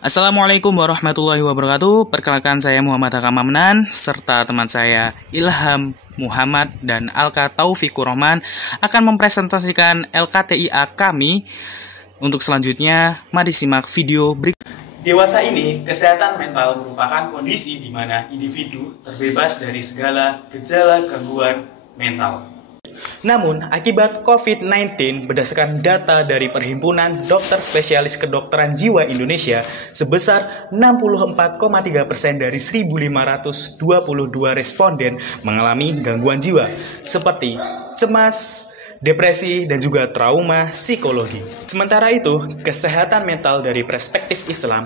Assalamualaikum warahmatullahi wabarakatuh. Perkenalkan saya Muhammad Hakam Mamnan serta teman saya Ilham Muhammad dan Alka Taufikur Rahman akan mempresentasikan LKTIA kami. Untuk selanjutnya, mari simak video berikut. Dewasa ini, kesehatan mental merupakan kondisi di mana individu terbebas dari segala gejala gangguan mental. Namun, akibat COVID-19, berdasarkan data dari Perhimpunan Dokter Spesialis Kedokteran Jiwa Indonesia, sebesar 64,3% dari 1.522 responden mengalami gangguan jiwa, seperti cemas, depresi, dan juga trauma psikologi. Sementara itu, kesehatan mental dari perspektif Islam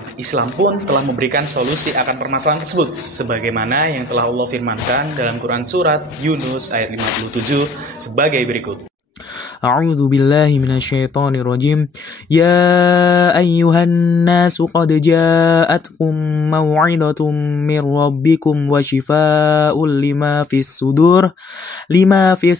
pun telah memberikan solusi akan permasalahan tersebut, sebagaimana yang telah Allah firmankan dalam Quran Surat Yunus ayat 57 sebagai berikut. A'udzu billahi minasyaitonir rajim. Ya ayyuhan nasu qad ja'atkum maw'idatun mir rabbikum wa shifaa'un lima fis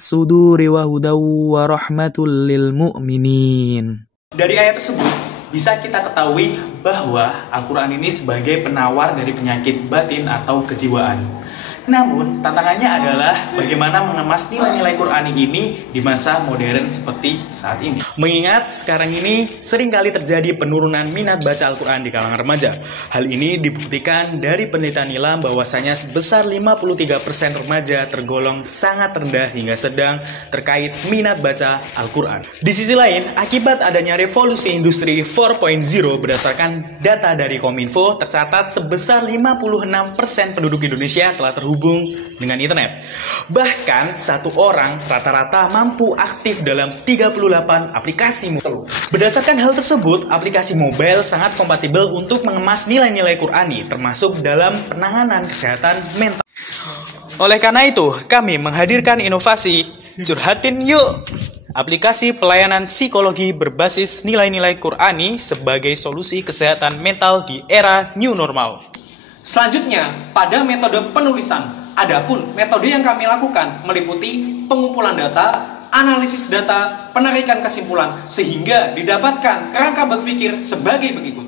suduri wa hudaw wa rahmatul lil mu'minin. Dari ayat tersebut bisa kita ketahui bahwa Al-Quran ini sebagai penawar dari penyakit batin atau kejiwaan. Namun, tantangannya adalah bagaimana mengemas nilai-nilai Qur'ani ini di masa modern seperti saat ini. Mengingat sekarang ini seringkali terjadi penurunan minat baca Al-Quran di kalangan remaja. Hal ini dibuktikan dari penelitian Nilam bahwasanya sebesar 53% remaja tergolong sangat rendah hingga sedang terkait minat baca Al-Quran. Di sisi lain, akibat adanya revolusi industri 4.0 berdasarkan data dari Kominfo, tercatat sebesar 56% penduduk Indonesia telah terhubung dengan internet. Bahkan satu orang rata-rata mampu aktif dalam 38 aplikasi mobile. Berdasarkan hal tersebut, aplikasi mobile sangat kompatibel untuk mengemas nilai-nilai Qur'ani, termasuk dalam penanganan kesehatan mental. Oleh karena itu, kami menghadirkan inovasi Curhatin Yuk, aplikasi pelayanan psikologi berbasis nilai-nilai Qur'ani sebagai solusi kesehatan mental di era new normal. Selanjutnya, pada metode penulisan, adapun metode yang kami lakukan meliputi pengumpulan data, analisis data, penarikan kesimpulan, sehingga didapatkan kerangka berpikir sebagai berikut.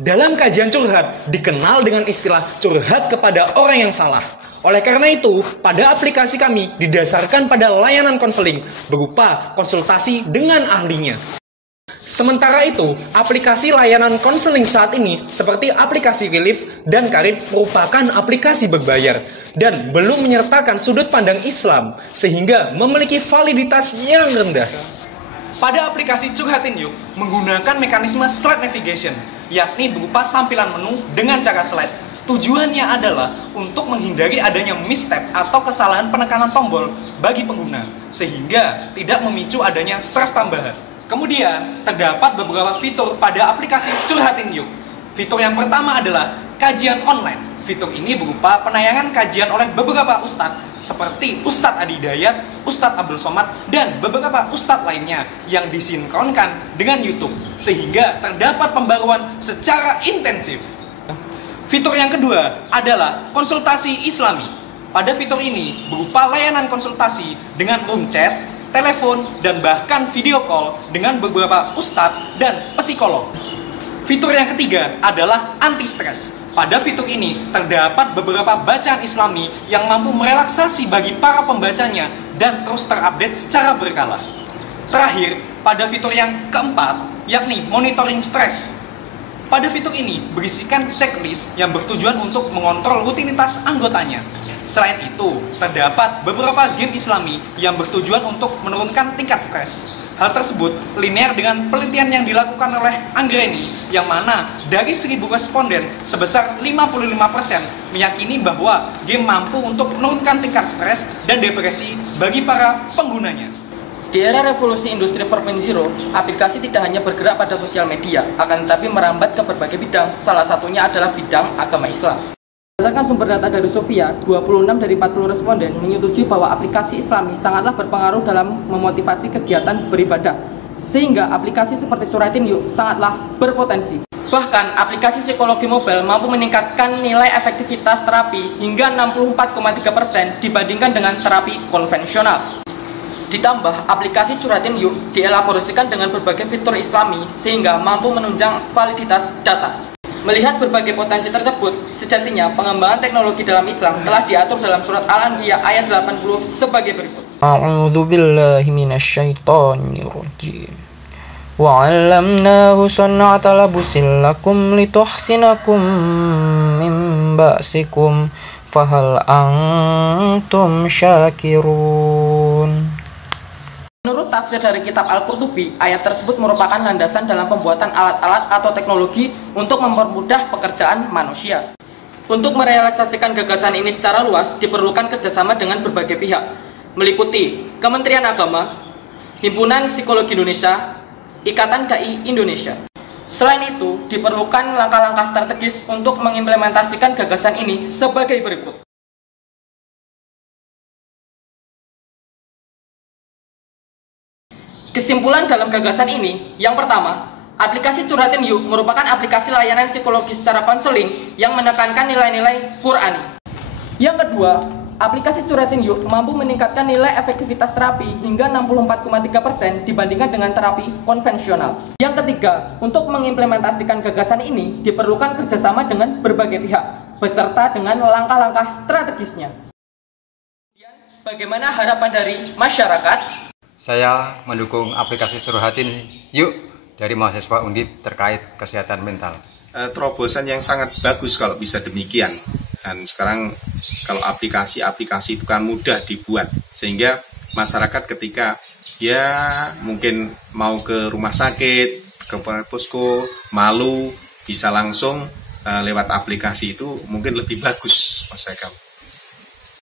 Dalam kajian curhat, dikenal dengan istilah curhat kepada orang yang salah. Oleh karena itu, pada aplikasi kami didasarkan pada layanan konseling berupa konsultasi dengan ahlinya. Sementara itu, aplikasi layanan konseling saat ini seperti aplikasi Relief dan Karib merupakan aplikasi berbayar dan belum menyertakan sudut pandang Islam sehingga memiliki validitas yang rendah. Pada aplikasi Curhatin Yuk menggunakan mekanisme slide navigation, yakni berupa tampilan menu dengan cara slide. Tujuannya adalah untuk menghindari adanya misstep atau kesalahan penekanan tombol bagi pengguna, sehingga tidak memicu adanya stres tambahan. Kemudian, terdapat beberapa fitur pada aplikasi Curhatin Yuk. Fitur yang pertama adalah kajian online. Fitur ini berupa penayangan kajian oleh beberapa ustadz, seperti Ustadz Adi Hidayat, Ustadz Abdul Somad, dan beberapa ustadz lainnya yang disinkronkan dengan YouTube, sehingga terdapat pembaruan secara intensif. Fitur yang kedua adalah konsultasi Islami. Pada fitur ini berupa layanan konsultasi dengan room chat, telepon, dan bahkan video call dengan beberapa ustadz dan psikolog. Fitur yang ketiga adalah anti-stres. Pada fitur ini terdapat beberapa bacaan Islami yang mampu merelaksasi bagi para pembacanya dan terus terupdate secara berkala. Terakhir, pada fitur yang keempat, yakni monitoring stres. Pada fitur ini berisikan checklist yang bertujuan untuk mengontrol rutinitas anggotanya. Selain itu, terdapat beberapa game Islami yang bertujuan untuk menurunkan tingkat stres. Hal tersebut linear dengan penelitian yang dilakukan oleh Anggreni, yang mana dari 1.000 responden sebesar 55% meyakini bahwa game mampu untuk menurunkan tingkat stres dan depresi bagi para penggunanya. Di era revolusi industri 4.0, aplikasi tidak hanya bergerak pada sosial media, akan tetapi merambat ke berbagai bidang, salah satunya adalah bidang agama Islam. Berdasarkan sumber data dari Sofia, 26 dari 40 responden menyetujui bahwa aplikasi Islami sangatlah berpengaruh dalam memotivasi kegiatan beribadah, sehingga aplikasi seperti Curhatin Yuk sangatlah berpotensi. Bahkan, aplikasi psikologi mobile mampu meningkatkan nilai efektivitas terapi hingga 64,3% dibandingkan dengan terapi konvensional. Ditambah, aplikasi Curhatin Yuk dielaborasikan dengan berbagai fitur Islami sehingga mampu menunjang validitas data. Melihat berbagai potensi tersebut, sejatinya pengembangan teknologi dalam Islam telah diatur dalam surat Al-Anbiya ayat 80 sebagai berikut. A'udzu billahi minasyaitonir rajim. Wa 'allamnahu san'ata labusin lakum lituhsinakum min ba'sikum fahal antum syakirun. Menurut tafsir dari kitab Al-Qurtubi, ayat tersebut merupakan landasan dalam pembuatan alat-alat atau teknologi untuk mempermudah pekerjaan manusia. Untuk merealisasikan gagasan ini secara luas, diperlukan kerjasama dengan berbagai pihak, meliputi Kementerian Agama, Himpunan Psikologi Indonesia, Ikatan Dai Indonesia. Selain itu, diperlukan langkah-langkah strategis untuk mengimplementasikan gagasan ini sebagai berikut. Kesimpulan dalam gagasan ini, yang pertama, aplikasi Curhatin Yuk merupakan aplikasi layanan psikologi secara konseling yang menekankan nilai-nilai Qur'ani. Yang kedua, aplikasi Curhatin Yuk mampu meningkatkan nilai efektivitas terapi hingga 64,3% dibandingkan dengan terapi konvensional. Yang ketiga, untuk mengimplementasikan gagasan ini diperlukan kerjasama dengan berbagai pihak, beserta dengan langkah-langkah strategisnya. Bagaimana harapan dari masyarakat? Saya mendukung aplikasi Curhatin Yuk dari mahasiswa Undip terkait kesehatan mental. Terobosan yang sangat bagus kalau bisa demikian. Dan sekarang kalau aplikasi-aplikasi itu kan mudah dibuat, sehingga masyarakat ketika mungkin mau ke rumah sakit, ke posko, malu, bisa langsung lewat aplikasi itu mungkin lebih bagus, Mas Eka.